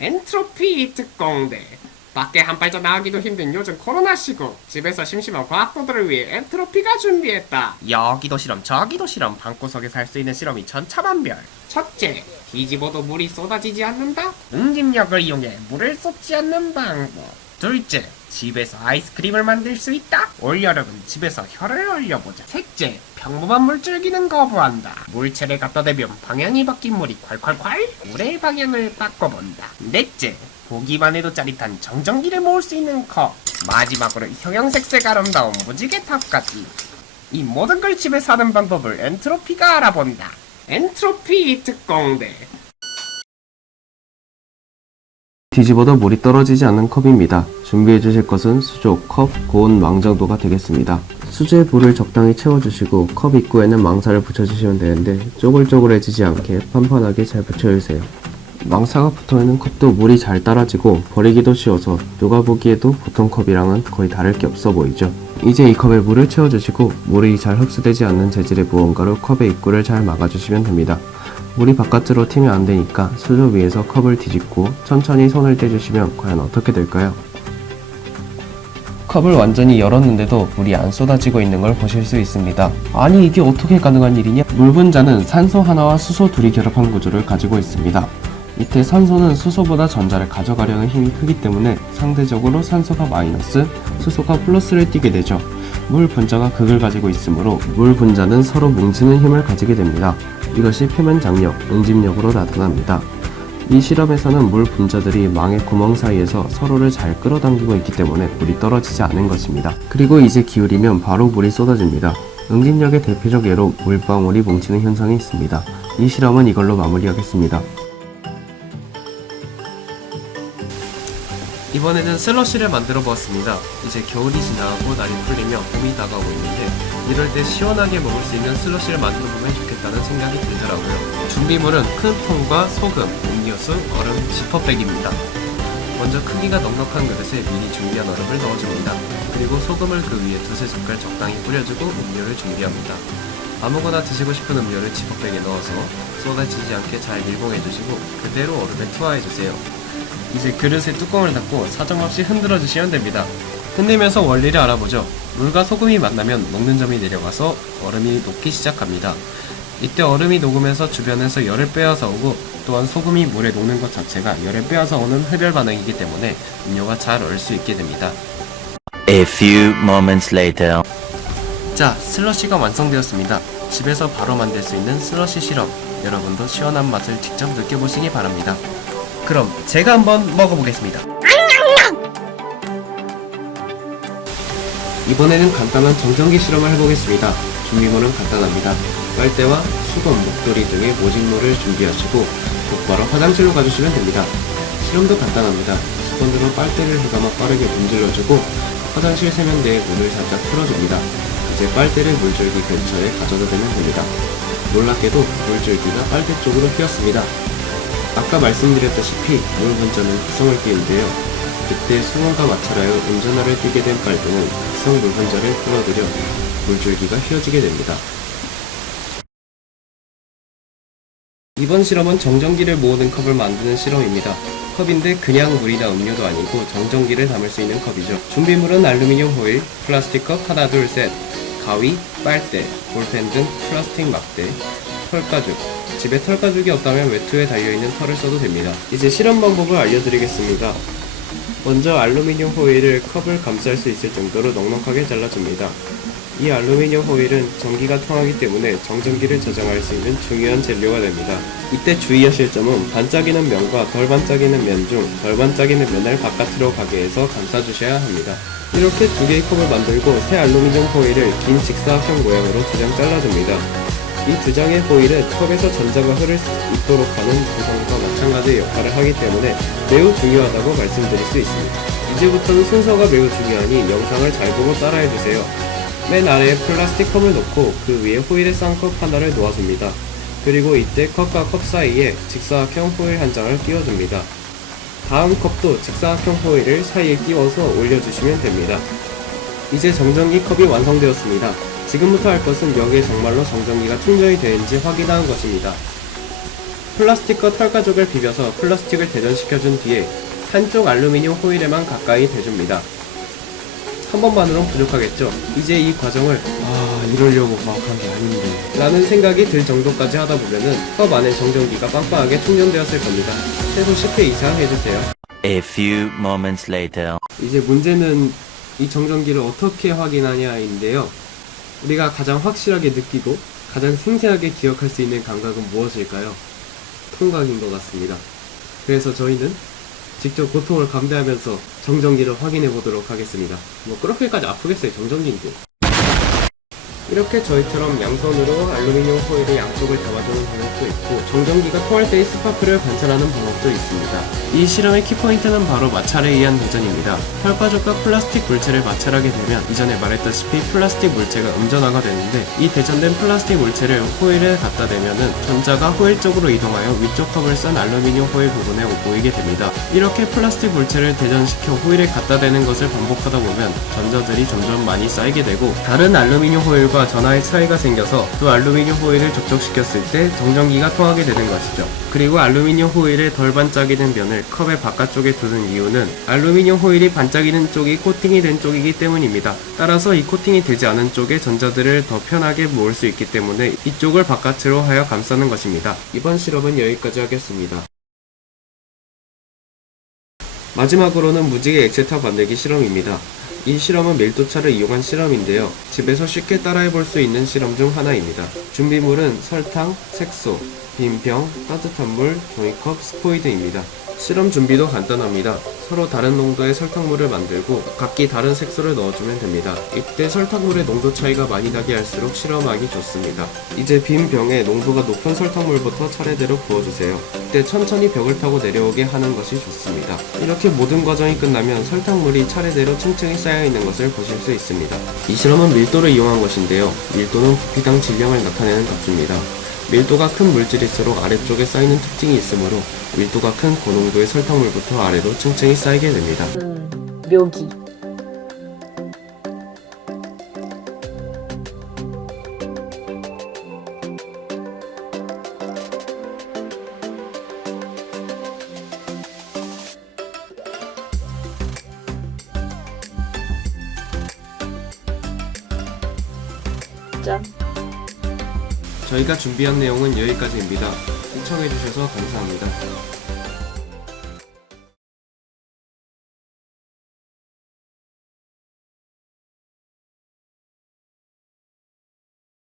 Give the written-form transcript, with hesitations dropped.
엔트로피 특공대. 밖에 한 발짝 나가기도 힘든 요즘 코로나 시국, 집에서 심심한 과학도들을 위해 엔트로피가 준비했다. 여기도 실험 저기도 실험, 방구석에서 할 수 있는 실험이 천차만별. 첫째, 뒤집어도 물이 쏟아지지 않는다. 응집력을 이용해 물을 쏟지 않는 방법. 둘째, 집에서 아이스크림을 만들 수 있다. 올여름은 집에서 혀를 얼려보자. 셋째, 평범한 물줄기는 거부한다. 물체를 갖다 대면 방향이 바뀐 물이 콸콸콸 물의 방향을 바꿔본다. 넷째, 보기만 해도 짜릿한 정전기를 모을 수 있는 컵. 마지막으로 형형색색 아름다운 무지개탑까지. 이 모든 걸 집에서 하는 방법을 엔트로피가 알아본다. 엔트로피 특공대. 뒤집어도 물이 떨어지지 않는 컵입니다. 준비해 주실 것은 수조, 컵, 고온, 망 정도가 되겠습니다. 수조에 물을 적당히 채워주시고 컵 입구에는 망사를 붙여주시면 되는데 쪼글쪼글해지지 않게 판판하게 잘 붙여주세요. 망사가 붙어있는 컵도 물이 잘 따라지고 버리기도 쉬워서 누가 보기에도 보통 컵이랑은 거의 다를 게 없어 보이죠. 이제 이 컵에 물을 채워주시고 물이 잘 흡수되지 않는 재질의 무언가로 컵의 입구를 잘 막아주시면 됩니다. 물이 바깥으로 튀면 안 되니까 수조 위에서 컵을 뒤집고 천천히 손을 떼주시면 과연 어떻게 될까요? 컵을 완전히 열었는데도 물이 안 쏟아지고 있는 걸 보실 수 있습니다. 아니 이게 어떻게 가능한 일이냐? 물 분자는 산소 하나와 수소 둘이 결합한 구조를 가지고 있습니다. 이때 산소는 수소보다 전자를 가져가려는 힘이 크기 때문에 상대적으로 산소가 마이너스, 수소가 플러스를 띠게 되죠. 물 분자가 극을 가지고 있으므로 물 분자는 서로 뭉치는 힘을 가지게 됩니다. 이것이 표면 장력, 응집력으로 나타납니다. 이 실험에서는 물 분자들이 망의 구멍 사이에서 서로를 잘 끌어당기고 있기 때문에 물이 떨어지지 않은 것입니다. 그리고 이제 기울이면 바로 물이 쏟아집니다. 응집력의 대표적 예로 물방울이 뭉치는 현상이 있습니다. 이 실험은 이걸로 마무리하겠습니다. 이번에는 슬러시를 만들어 보았습니다. 이제 겨울이 지나고 날이 풀리며 봄이 다가오고 있는데 이럴 때 시원하게 먹을 수 있는 슬러시를 만들어 보면 좋겠다는 생각이 들더라고요. 준비물은 큰 통과 소금, 음료수, 얼음, 지퍼백입니다. 먼저 크기가 넉넉한 그릇에 미리 준비한 얼음을 넣어줍니다. 그리고 소금을 그 위에 두세 숟갈 적당히 뿌려주고 음료를 준비합니다. 아무거나 드시고 싶은 음료를 지퍼백에 넣어서 쏟아지지 않게 잘 밀봉해주시고 그대로 얼음에 투하해주세요. 이제 그릇에 뚜껑을 닫고 사정없이 흔들어 주시면 됩니다. 흔들면서 원리를 알아보죠. 물과 소금이 만나면 녹는 점이 내려가서 얼음이 녹기 시작합니다. 이때 얼음이 녹으면서 주변에서 열을 빼앗아 오고 또한 소금이 물에 녹는 것 자체가 열을 빼앗아 오는 흡열 반응이기 때문에 음료가 잘 얼 수 있게 됩니다. A few moments later. 자, 슬러시가 완성되었습니다. 집에서 바로 만들 수 있는 슬러시 실험, 여러분도 시원한 맛을 직접 느껴보시기 바랍니다. 그럼 제가 한번 먹어보겠습니다. 이번에는 간단한 정전기 실험을 해보겠습니다. 준비물은 간단합니다. 빨대와 수건, 목도리 등의 모직물을 준비하시고 곧바로 화장실로 가주시면 됩니다. 실험도 간단합니다. 수건으로 빨대를 휘감아 빠르게 문질러주고 화장실 세면대에 물을 살짝 틀어줍니다. 이제 빨대를 물줄기 근처에 가져다 대면 됩니다. 놀랍게도 물줄기가 빨대 쪽으로 휘었습니다. 아까 말씀드렸다시피 물 분자는 기성을 띄는데요. 그때 수건과 마찰하여 운전화를 띄게 된 빨대는 기성 물 분자를 끌어들여 물줄기가 휘어지게 됩니다. 이번 실험은 정전기를 모으는 컵을 만드는 실험입니다. 컵인데 그냥 물이나 음료도 아니고 정전기를 담을 수 있는 컵이죠. 준비물은 알루미늄 호일, 플라스틱 컵 하나 둘 셋, 가위, 빨대, 볼펜 등 플라스틱 막대, 털가죽. 집에 털가죽이 없다면 외투에 달려있는 털을 써도 됩니다. 이제 실험 방법을 알려드리겠습니다. 먼저 알루미늄 호일을 컵을 감쌀 수 있을 정도로 넉넉하게 잘라줍니다. 이 알루미늄 호일은 전기가 통하기 때문에 정전기를 저장할 수 있는 중요한 재료가 됩니다. 이때 주의하실 점은 반짝이는 면과 덜 반짝이는 면 중 덜 반짝이는 면을 바깥으로 가게 해서 감싸주셔야 합니다. 이렇게 두 개의 컵을 만들고 새 알루미늄 호일을 긴 직사각형 모양으로 두 장 잘라줍니다. 이 두 장의 호일은 컵에서 전자가 흐를 수 있도록 하는 구성과 마찬가지의 역할을 하기 때문에 매우 중요하다고 말씀드릴 수 있습니다. 이제부터는 순서가 매우 중요하니 영상을 잘 보고 따라해주세요. 맨 아래에 플라스틱 컵을 놓고 그 위에 호일에 싼 컵 하나를 놓아줍니다. 그리고 이때 컵과 컵 사이에 직사각형 호일 한 장을 끼워줍니다. 다음 컵도 직사각형 호일을 사이에 끼워서 올려주시면 됩니다. 이제 정전기 컵이 완성되었습니다. 지금부터 할 것은 여기에 정말로 정전기가 충전이 되는지 확인하는 것입니다. 플라스틱과 털가죽을 비벼서 플라스틱을 대전시켜준 뒤에 한쪽 알루미늄 호일에만 가까이 대줍니다. 한 번만으론 부족하겠죠. 이제 이 과정을 이러려고 막 한 게 아닌데. 라는 생각이 들 정도까지 하다 보면은 컵 안에 정전기가 빵빵하게 충전되었을 겁니다. 최소 10회 이상 해주세요. A few moments later. 이제 문제는 이 정전기를 어떻게 확인하냐인데요. 우리가 가장 확실하게 느끼고 가장 생생하게 기억할 수 있는 감각은 무엇일까요? 통각인 것 같습니다. 그래서 저희는 직접 고통을 감내하면서 정전기를 확인해 보도록 하겠습니다. 뭐 그렇게까지 아프겠어요, 정전기인데. 이렇게 저희처럼 양손으로 알루미늄 호일의 양쪽을 잡아주는 방법도 있고, 정전기가 통할 때의 스파크를 관찰하는 방법도 있습니다. 이 실험의 키포인트는 바로 마찰에 의한 대전입니다. 털가죽과 플라스틱 물체를 마찰하게 되면 이전에 말했다시피 플라스틱 물체가 음전화가 되는데, 이 대전된 플라스틱 물체를 호일에 갖다 대면은 전자가 호일 쪽으로 이동하여 위쪽 컵을 싼 알루미늄 호일 부분에 모이게 됩니다. 이렇게 플라스틱 물체를 대전시켜 호일에 갖다 대는 것을 반복하다 보면 전자들이 점점 많이 쌓이게 되고, 다른 알루미늄 호일과 전하의 차이가 생겨서 그 알루미늄 호일을 접촉시켰을 때 정전기가 통하게 되는 것이죠. 그리고 알루미늄 호일의 덜 반짝이는 면을 컵의 바깥쪽에 두는 이유는 알루미늄 호일이 반짝이는 쪽이 코팅이 된 쪽이기 때문입니다. 따라서 이 코팅이 되지 않은 쪽에 전자들을 더 편하게 모을 수 있기 때문에 이쪽을 바깥으로 하여 감싸는 것입니다. 이번 실험은 여기까지 하겠습니다. 마지막으로는 무지개 액체탑 만들기 실험입니다. 이 실험은 밀도차를 이용한 실험인데요. 집에서 쉽게 따라해 볼 수 있는 실험 중 하나입니다. 준비물은 설탕, 색소, 빈 병, 따뜻한 물, 종이컵, 스포이드입니다. 실험 준비도 간단합니다. 서로 다른 농도의 설탕물을 만들고 각기 다른 색소를 넣어주면 됩니다. 이때 설탕물의 농도 차이가 많이 나게 할수록 실험하기 좋습니다. 이제 빈 병에 농도가 높은 설탕물부터 차례대로 부어주세요. 이때 천천히 벽을 타고 내려오게 하는 것이 좋습니다. 이렇게 모든 과정이 끝나면 설탕물이 차례대로 층층이 쌓여있는 것을 보실 수 있습니다. 이 실험은 밀도를 이용한 것인데요. 밀도는 부피당 질량을 나타내는 값입니다. 밀도가 큰 물질일수록 아래쪽에 쌓이는 특징이 있으므로 밀도가 큰 고농도의 설탕물부터 아래로 층층이 쌓이게 됩니다. 묘기. 짠. 저희가 준비한 내용은 여기까지입니다. 시청해주셔서 감사합니다.